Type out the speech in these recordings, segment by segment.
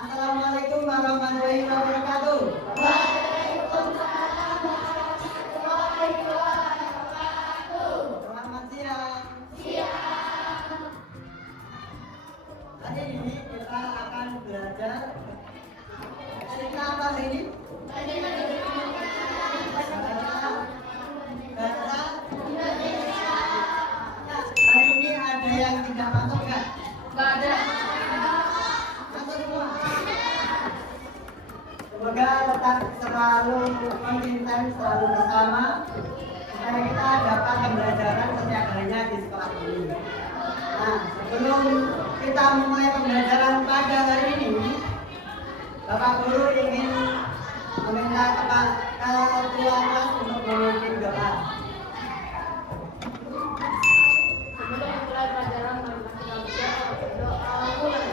Assalamualaikum warahmatullahi wabarakatuh. Waalaikumsalam warahmatullahi wabarakatuh. Selamat siang. Siang. Hari ini kita akan belajar cerita apa hari ini? Bahasa Indonesia. Hari ini ada yang tidak masuk nggak? Nggak ada. Masuk semua. Semoga tetap selalu konten, selalu bersama supaya kita dapat pembelajaran setiap harinya di sekolah ini. Nah, sebelum kita memulai pembelajaran pada hari ini, Bapak Guru ingin meminta kepada ketua kelas untuk memimpin doa. Sebelum mulai pelajaran mari kita berdoa mulai.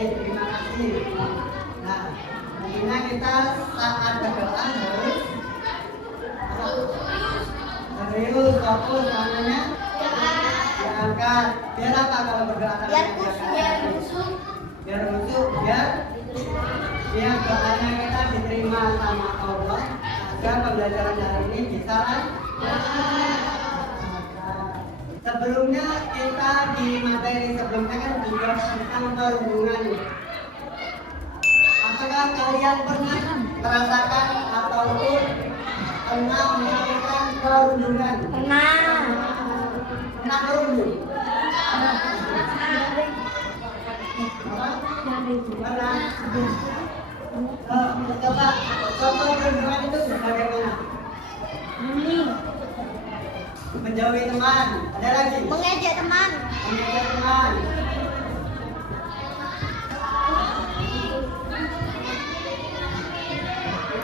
Terima kasih. Nah, tentunya kita saat berdoa harus serius, fokus, tangannya diangkat. Biar apa kalau berdoa tangannya diangkat? Biar khusyuk, biar doanya kita diterima sama Allah, agar pembelajaran hari ini bisa sebelumnya kita di materi sebelumnya kan juga tentang perhubungan. Apakah kalian pernah merasakan ataupun pernah melakukan perundungan? Pernah berundung? Pernah? Coba contoh perundungan itu bagaimana? Menjauhi teman. Ada lagi? Mengejek teman. Mengejek teman.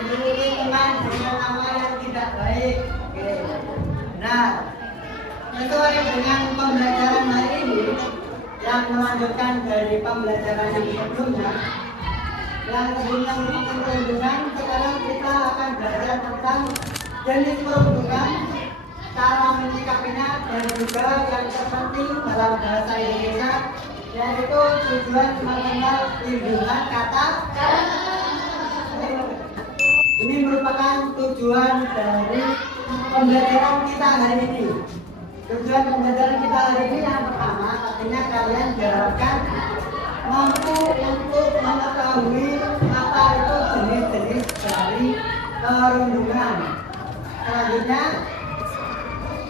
Menjauhi teman dengan nama yang tidak baik. Oke. Nah, sesuai dengan pembelajaran hari ini yang melanjutkan dari pembelajaran yang sebelumnya, yang sebelumnya merupakan perundungan, sekarang kita akan belajar tentang jenis perundungan, cara menyikapinya, dan juga yang terpenting dalam bahasa Indonesia, yaitu tujuan mengenal timbulnya kata. Ini merupakan tujuan dari pembelajaran kita hari ini. Tujuan pembelajaran kita hari ini yang pertama, artinya kalian diharapkan mampu untuk mengetahui apa itu jenis-jenis dari perundungan. Selanjutnya,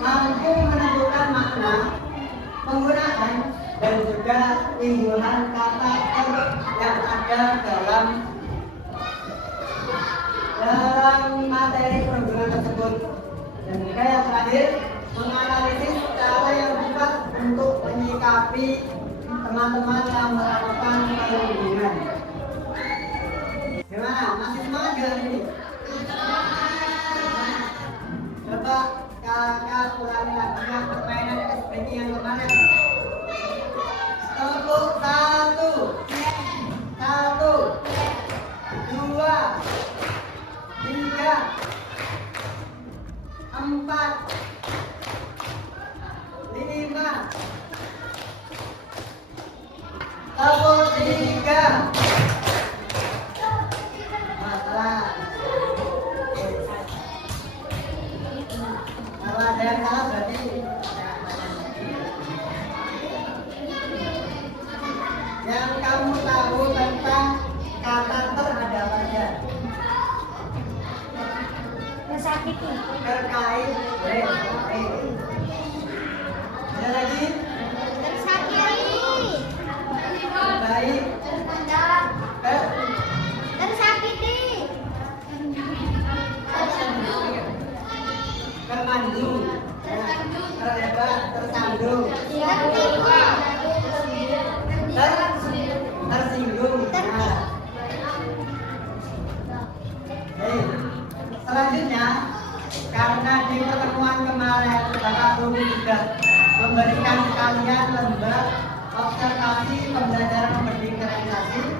mampu menentukan makna, penggunaan, dan juga timbulan kata yang ada dalam materi perundungan tersebut. Dan juga yang terakhir, menganalisis cara yang tepat untuk menyikapi teman-teman yang melakukan perundungan. Gimana? Masih semangat gak hari ini? Coba kakak ulangi lagi yang permainan SPG yang kemarin. Tepuk satu, dua, tiga, empat, lima. Tepuk tiga. Masalah. Kalau ada yang salah berarti yang kamu tahu tentang kata ada apa aja? Tersakiti. Terkait, ada lagi? Tersakiti. Baik, Tersakiti. termandu, terhebat, tersandung, tersinggung. Nah. Selanjutnya, karena di pertemuan kemarin Bapak Guru sudah memberikan kalian lembar observasi pembelajaran berdifferensiasi,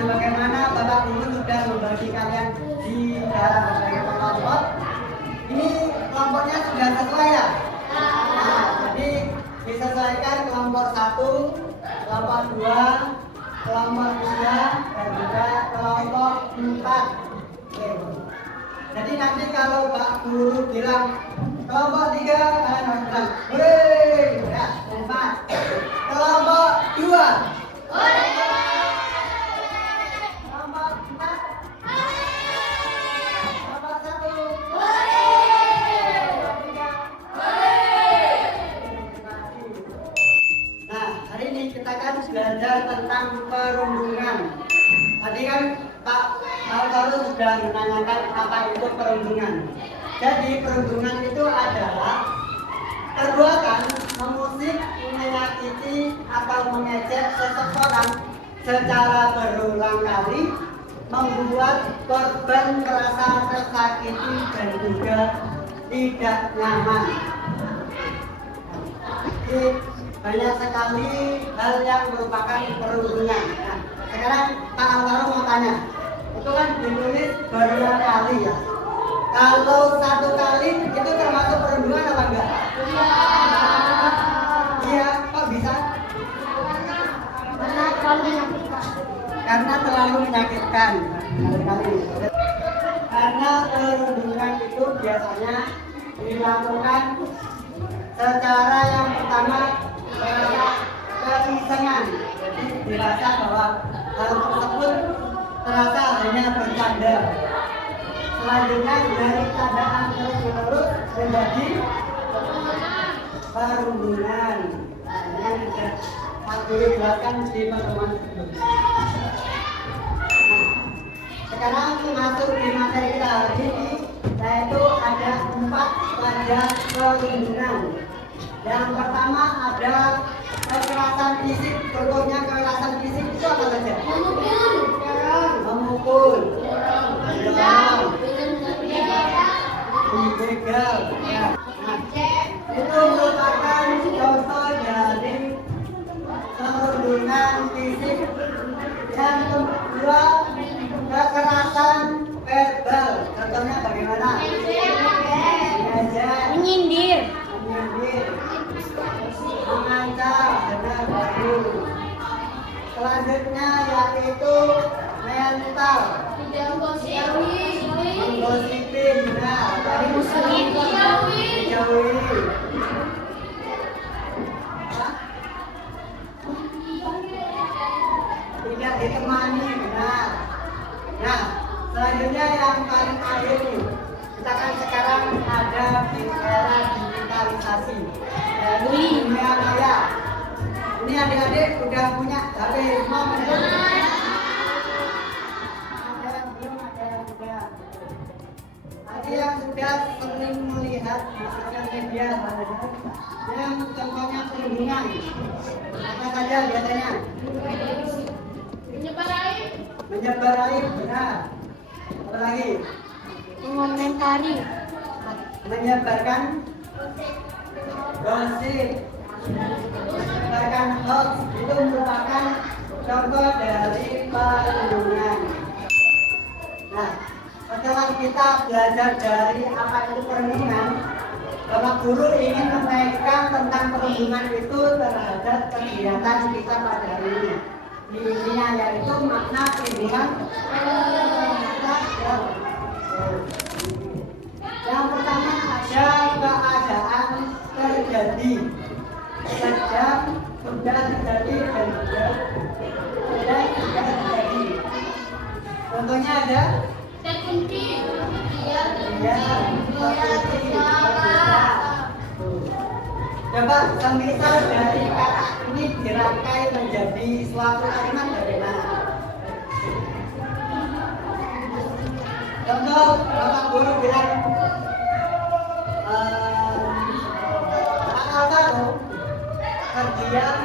sebagaimana Bapak Guru sudah membagi kalian di dalam berbagai kelompok. Ini kelompoknya sudah sesuai ya? Nah, jadi disesuaikan kelompok 1, kelompok 2, kelompok 3, dan juga kelompok 4. Oke. Jadi nanti kalau Pak Guru bilang kelompok 3, kalian harus bilang, "Hei!" Ya, 4. Kelompok 2. Kelompok 4. Kelompok 1. Nah, hari ini kita akan belajar tentang perundungan. Tadi kan Pak Alvaro sudah menanyakan apa itu perundungan. Jadi perundungan itu adalah perbuatan mengusik, menyakiti atau mengejek seseorang secara berulang kali, membuat korban merasa tersakiti dan juga tidak nyaman. Jadi banyak sekali hal yang merupakan perundungan. Nah, sekarang Pak Alvaro mau tanya, itu kan ditulis berulang kali ya. Kalau 1 kali itu termasuk perundungan apa enggak? Iya, kok bisa? Karena terlalu menyakitkan. Karena perundungan itu biasanya dilakukan secara yang pertama keisengan. Jadi dirasa bahwa hal tersebut terasa hanya bercanda. Selanjutnya dari keadaan terus-menerus menjadi perundungan. Yang sudah aku jelaskan di pertemuan sebelumnya. Nah, sekarang masuk di materi kita hari ini, yaitu ada 4 wajah perundungan. Yang pertama ada kekerasan fisik. Contohnya kekerasan fisik itu apa saja? Memukul, mendorong, dibegal. Ya. Nah, itu merupakan contoh dari perundungan fisik. Yang kedua, kekerasan verbal. Contohnya bagaimana? Menyindir, mengancam dengan batu. Selanjutnya yaitu mental, menggosipin, nah, dari menjauhi. Tidak ditemani, benar. Nah, selanjutnya yang paling akhir nih, kita kan sekarang ada di era digitalisasi, yaitu dunia maya. Ini adik-adik udah punya HP semua belum? Ada yang belum, ada yang sudah. Tadi yang sudah sering melihat di sosial media, yang contohnya perundungan, apa saja biasanya? Menyebar aib, benar. Apa lagi? mengomentari, Menyebarkan gosip, menyebarkan hoax, itu merupakan contoh dari perundungan. Nah, setelah kita belajar dari apa itu perundungan, Bapak Guru ingin menaikkan tentang perundungan itu terhadap kegiatan kita pada hari ini. Intinya yaitu makna perundungan. Yang pertama ada keadaan terjadi, sedang, sudah terjadi, dan sudah terjadi. Contohnya ada terkunci, ya, coba semisal dari kata ini dirangkai menjadi suatu kalimat bagaimana? Contoh, Bapak Guru bilang, Pak Alvaro terdiam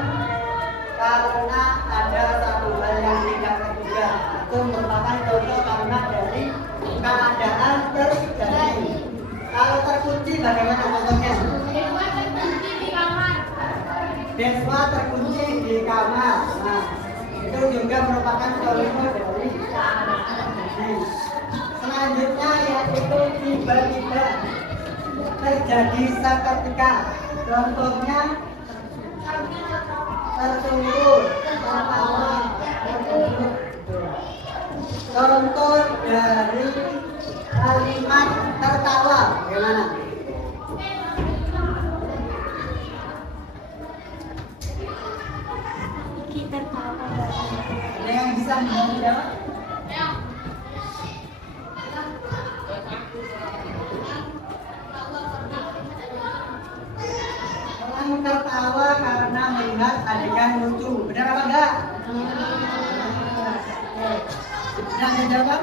karena ada satu hal yang tidak terduga. Itu merupakan contoh kalimat dari keadaan terjadi. Kalau terkunci bagaimana contohnya? Deswa terkunci di kamar. Nah, itu juga merupakan contoh tiba-tiba terjadi seketika. Contohnya tersungkur, tertawa, terduduk. Contoh dari kalimat tertawa bagaimana? Kita tahu. Ada yang bisa menjawab? Orang tertawa karena melihat adegan lucu. Benar apa enggak? Benar dijawab?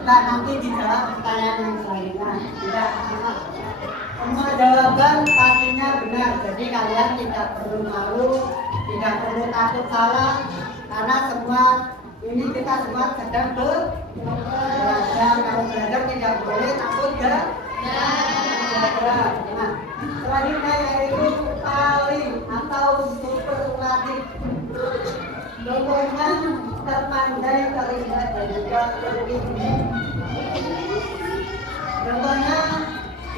Nah, nanti dijawab pertanyaan yang selanjutnya. Tidak. Semua jawaban pastinya benar. Jadi kalian tidak perlu malu, tidak perlu takut salah, karena semua ini kita semua sedang belajar. Kalau belajar tidak boleh takut belajar. Nah, selanjutnya yaitu paling atau superlatif. Contohnya terpandai, terlihat dan juga tertinggi. Contohnya,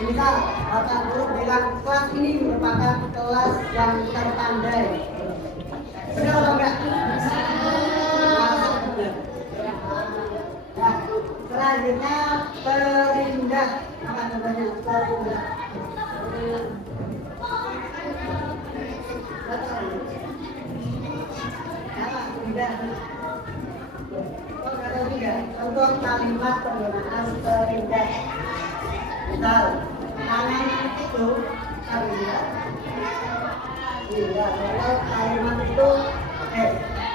misal Bapak Guru bilang kelas ini merupakan kelas yang terpandai. Benar atau enggak? Nah, selanjutnya perindah. Apa namanya? Perindah. Untuk kalimat penggunaan perindah. Misal, tangan itu terindah. Kalau kalimat itu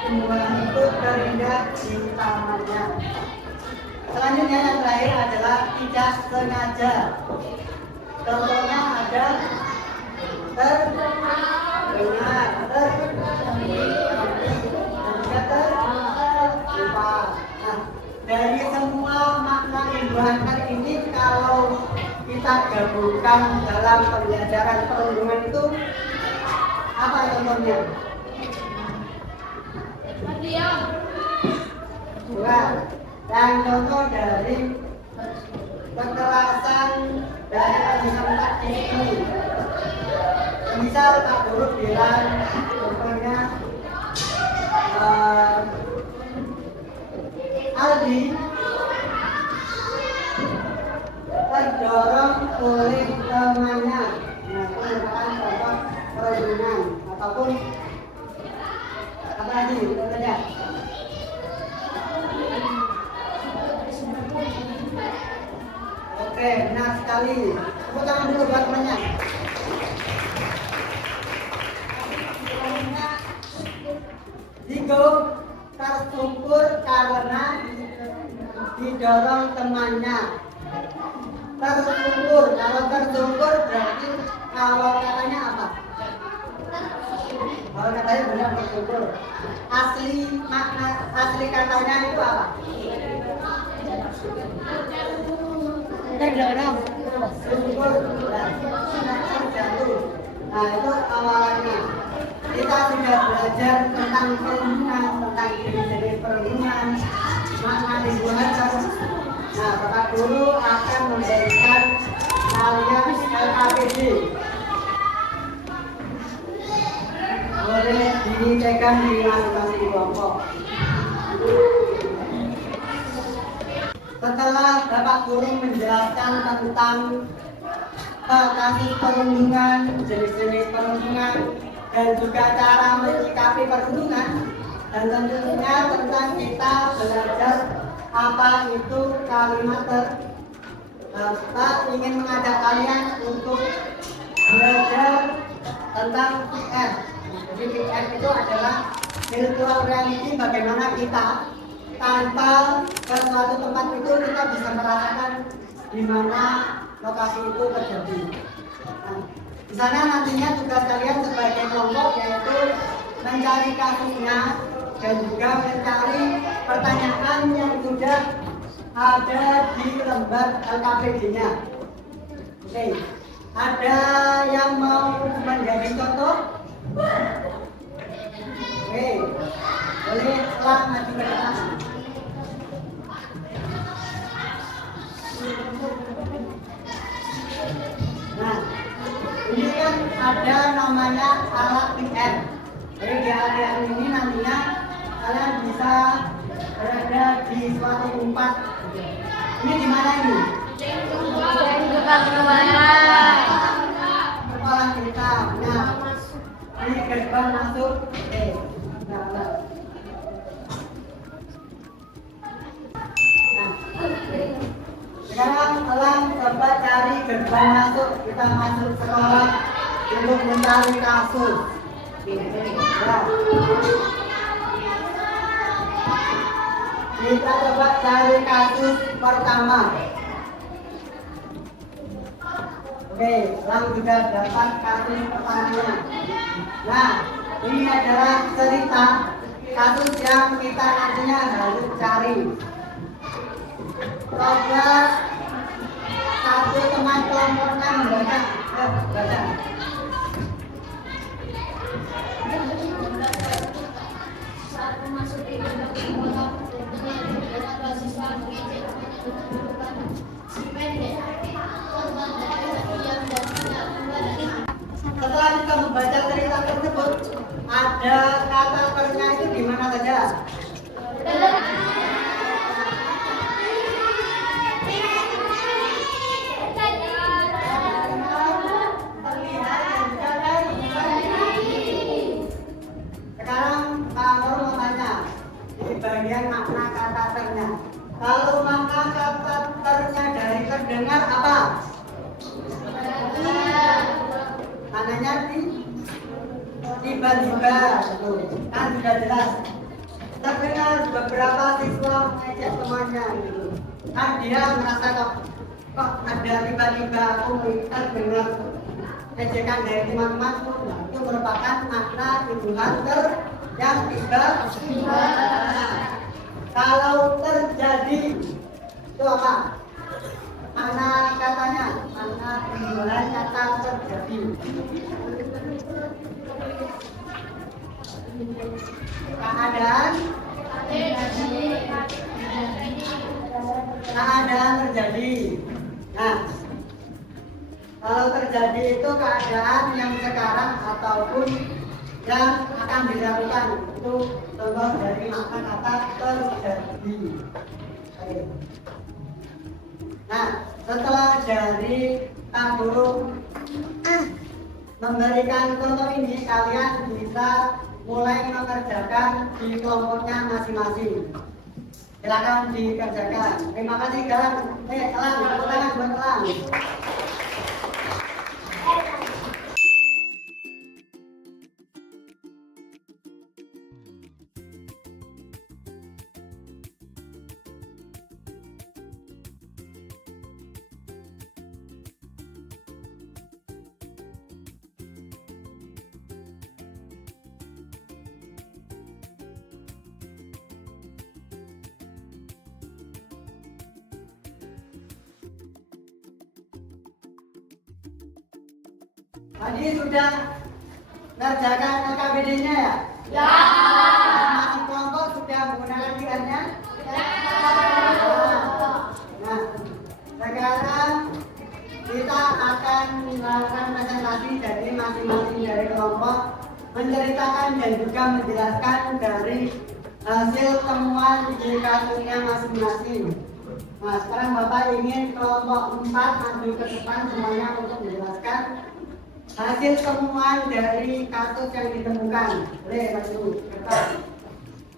penggunaan itu terindah di tangannya. Selanjutnya yang terakhir adalah tidak sengaja. Contohnya ada terdengar, terlupa. Nah, dari semua makna imbuhan ini kalau kita gabungkan dalam pembelajaran perundungan itu apa contohnya? Bukan. Dan contoh dari kekerasan dari peserta ini. Misal Pak Guru bilang contohnya Aldi terdorong oleh temannya. Nah, itu merupakan contoh perundungan ataupun apa lagi? Contohnya. Oke, benar sekali. Tepuk tangan dulu buat temannya. Digo tersungkur karena didorong temannya. Tersungkur, kalau tersungkur berarti kalau katanya apa? Kalau katanya benar tersungkur. Asli makna asli katanya itu apa? Terdorong. Sungkur, jatuh. Nah, itu awalannya. Kita sudah belajar tentang perundungan, tentang jenis-jenis perundungan, makna imbuhan. Nah, Bapak Guru akan memberikan kalian LKPD. Boleh dipegang di masing-masing kelompok. Setelah Bapak Guru menjelaskan tentang kasus perundungan, jenis-jenis perundungan, dan juga cara menyikapi perundungan, dan tentunya tentang kita belajar apa itu kalimat Bapak ingin mengajak kalian untuk belajar tentang VR. Jadi VR itu adalah virtual reality, bagaimana kita tanpa ke suatu tempat itu kita bisa merasakan di mana lokasi itu terjadi. Nah, di sana nantinya tugas kalian sebagai kelompok yaitu mencari kasusnya dan juga mencari pertanyaan yang sudah ada di lembar LKPD-nya. Oke, ada yang mau menjadi contoh? Oke, boleh setelah maju ke depan. namanya alat PM. Jadi di alat PM ini nantinya kalian bisa berada di suatu tempat. Ini di mana ini? Kepala kita. Nah, ini gerbang masuk. Nah, sekarang kalian coba cari gerbang masuk. Kita masuk sekolah untuk mencari kasus. Ya. Kita coba cari kasus pertama. Oke, Lang juga dapat kasus pertamanya. Nah, ini adalah cerita kasus yang kita nantinya harus cari. Coba satu teman kelompoknya membaca. Baca. Setelah kita membaca cerita tersebut, ada kata ternya itu di mana saja? Sekarang Pak Nur mau tanya di bagian makna kata ternya. Kalau makna kata ternya dari terdengar apa? Maknanya tiba-tiba, kan sudah jelas. Terdengar beberapa siswa mengejek temannya, gitu. Kan dia merasa kok ada tiba-tiba aku terdengar ejekan dari teman-temanku. Nah, itu merupakan makna tuduhan yang tiba-tiba. Kalau terjadi itu apa? Makna katanya, makna penjualan kata terjadi. Keadaan terjadi. Nah, kalau terjadi itu keadaan yang sekarang ataupun yang akan dilakukan. Itu contoh dari makna kata terjadi. Nah, setelah dari Kang Guru memberikan contoh ini, kalian bisa mulai mengerjakan di kelompoknya masing-masing. Silakan dikerjakan. Terima kasih kalian. Elang, tepuk tangan buat Elang. Tadi sudah ngerjakan LKPD-nya ya? Ya. Masing kelompok sudah menggunakan pikirannya? Ya. Nah, sekarang kita akan melakukan presentasi dari masing-masing dari kelompok, menceritakan dan juga menjelaskan dari hasil temuan di kasusnya masing-masing. Nah, sekarang Bapak ingin kelompok 4 maju ke depan semuanya untuk menjelaskan hasil temuan dari kasus yang ditemukan. Boleh maju ke depan.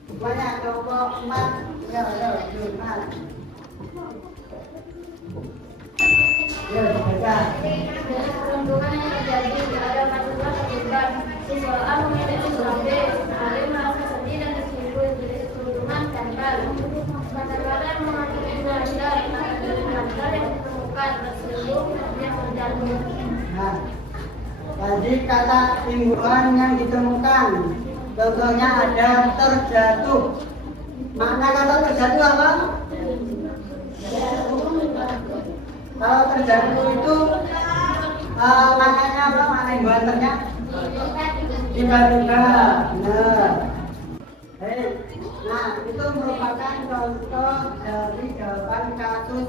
Semuanya kelompok 4. Ya, Mas. Ya, baca. Dari perundungan yang terjadi ada mahasiswa terlibat. Siswa A memilih siswa B. Saling merasa sedih dan tersinggung dari perundungan tanggal. Kata-kata mengakhiri belajar yang ditemukan tersinggung yang terjadi. Nah, tadi kata timbuhan yang ditemukan, contohnya ada terjatuh. Makna kata terjatuh apa? Kalau terjatuh itu maknanya apa? Makna buatannya? Tiba-tiba. Nah, itu merupakan contoh dari jawaban kasus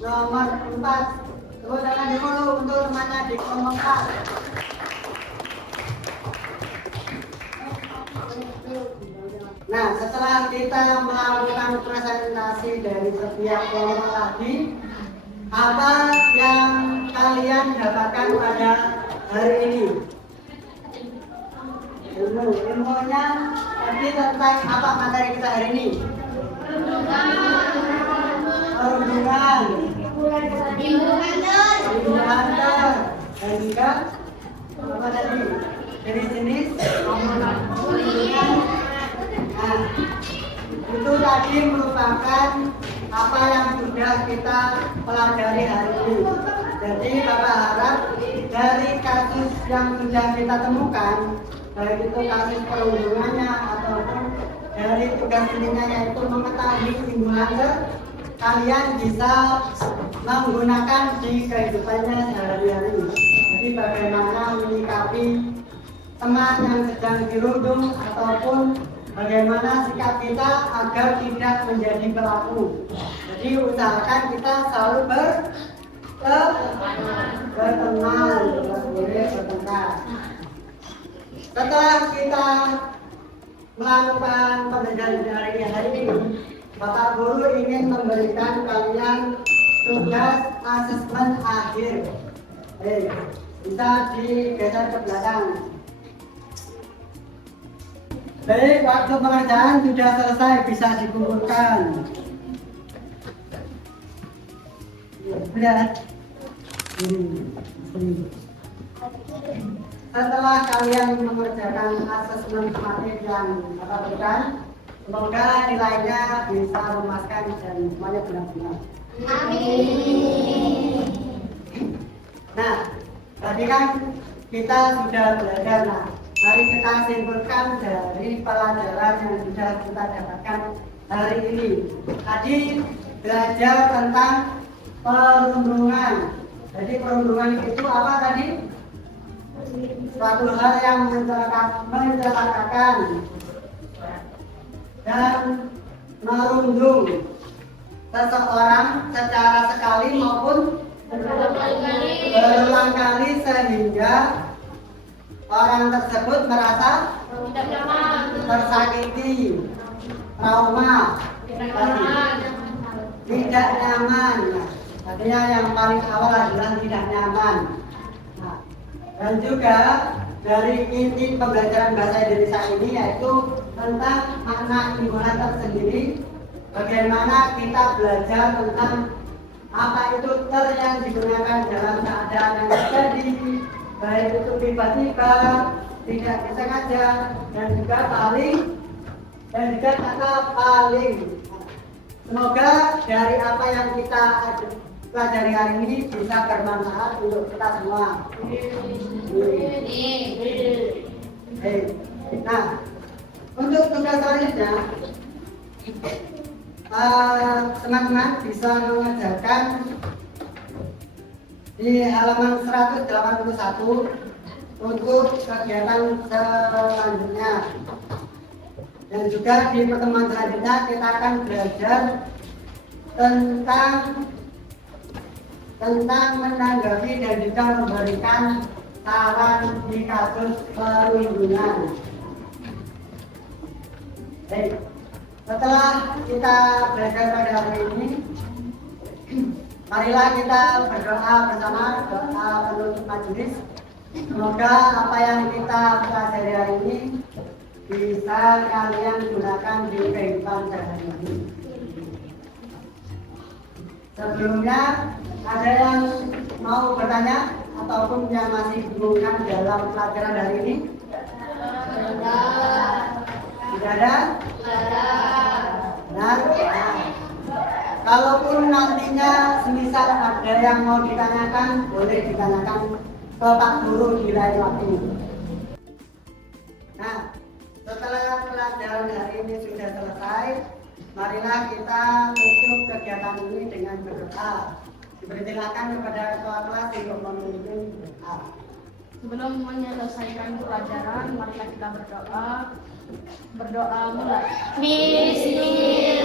nomor 4. Tepuk tangan dulu untuk temannya di kelompok 4. Nah, setelah kita melakukan presentasi dari setiap kelompok tadi, apa yang kalian dapatkan pada hari ini? Ilmunya tadi tentang apa materi kita hari ini? Perhubungan, ilmu antar, dan juga apa tadi? Jenis-jenis komponen. Nah, itu tadi merupakan apa yang sudah kita pelajari hari ini. Jadi Bapak harap dari kasus yang sudah kita temukan, baik itu kasus perhubungannya ataupun dari tugas ininya yaitu mengetahui simulator, kalian bisa menggunakan di kehidupannya sehari-hari. Jadi bagaimana menyikapi teman yang sedang dirundung ataupun bagaimana sikap kita agar tidak menjadi pelaku. Jadi usahakan kita selalu berteman, tidak boleh bertengkar. Setelah kita melakukan pembelajaran hari ini, Bapak Guru ingin memberikan kalian tugas asesmen akhir. Bisa digeser ke belakang. Baik, waktu pengerjaan sudah selesai, bisa dikumpulkan. Lihat. Setelah kalian mengerjakan asesmen tematik yang Bapak berikan, semoga nilainya bisa memuaskan dan semuanya benar-benar. Amin. Nah, tadi kan kita sudah belajar. Nah, mari kita simpulkan dari pelajaran yang sudah kita dapatkan hari ini. Tadi belajar tentang perundungan. Jadi perundungan itu apa tadi? Suatu hal yang mencelakakan dan merundung seseorang secara sekali maupun berulang kali sehingga orang tersebut merasa tersakiti, trauma, tidak nyaman. Artinya yang paling awal adalah tidak nyaman. Nah, dan juga dari inti pembelajaran bahasa Indonesia ini yaitu tentang makna himpunan tersendiri. Bagaimana kita belajar tentang apa itu ter yang digunakan dalam keadaan yang terjadi, baik itu tiba-tiba, tidak disengaja, dan juga kata paling. Semoga dari apa yang kita pelajari hari ini bisa bermanfaat untuk kita semua. Nah, untuk tugas selanjutnya, teman-teman bisa mengerjakan di halaman 181 untuk kegiatan selanjutnya. Dan juga di pertemuan selanjutnya kita akan belajar tentang menanggapi dan juga memberikan saran di kasus perundungan. Baik, setelah kita belajar pada hari ini, marilah kita berdoa bersama, doa penutup majelis. Semoga apa yang kita pelajari hari ini bisa kalian gunakan di kehidupan sehari-hari. Sebelumnya, ada yang mau bertanya ataupun yang masih bingung dalam pelajaran hari ini? Tidak ada? Benar? Kalaupun nantinya semisal ada yang mau ditanyakan, boleh ditanyakan ke Pak Guru di lain waktu. Nah, setelah pelajaran hari ini sudah selesai, marilah kita tutup kegiatan ini dengan berdoa. Dipersilakan kepada ketua kelas untuk memimpin doa. Sebelum menyelesaikan pelajaran, marilah kita berdoa. Berdoa mulai. Bismillah.